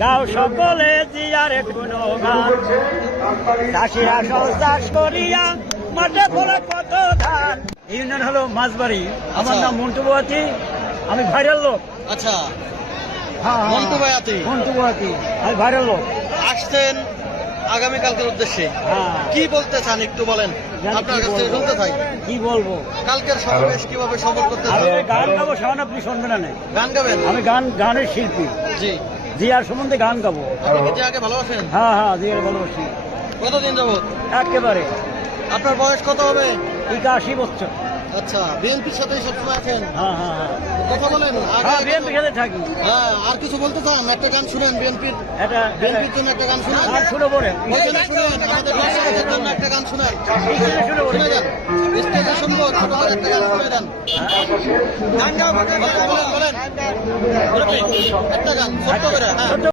গাও সকলে জিয়ারে কোনো গান, চাষিরা সব চাষ করিয়া মাঠে ফলে কত ধান। ইউনিয়ন হলো মাঝবাড়ি। আমার নাম মন্টু বয়াতি, আমি ভাইরাল লোক। আচ্ছা, হ্যাঁ, মন্টু বয়াতি। মন্টু বয়াতি, আমি ভাইরাল লোক। আসছেন আগামীকালকের উদ্দেশ্যে, হ্যাঁ, কি বলতে চান একটু বলেন, আপনার কাছ থেকে শুনতে চাই। কি বলবো? কালকের সমাবেশ কিভাবে সফল করতে আমি চান? গান গাবো, সামান আপনি শুনবেন না? গান গাবেন? আমি গানের শিল্পী, জি। জিয়ার সম্বন্ধে গান গাবো। আপনি কি জিয়াকে ভালোবাসেন? হ্যাঁ হ্যাঁ, জিয়ার ভালোবাসি কতদিন যাবত? একেবারে। আপনার বয়স কত হবে? 81 বছর। আচ্ছা, বিএনপির সাথে সবসময় আছেন? হ্যাঁ হ্যাঁ হ্যাঁ, কথা বলেন। হ্যাঁ বিএনপির সাথে থাকি। হ্যাঁ, আর কিছু বলতে চান? একটা গান শুনেন বিএনপির বিএনপির জন্য একটা গান শুনেন। আর শুনে পড়ে শুনেন, আমাদের দর্শকদের জন্য একটা গান শুনেন। শুনে পড়ে শুনে যান, স্টেজে শুনবো, ছোট করে একটা গান শুনে দেন। বলেন, বলেন, বলেন। একটা গান ছোট্ট করে, হ্যাঁ।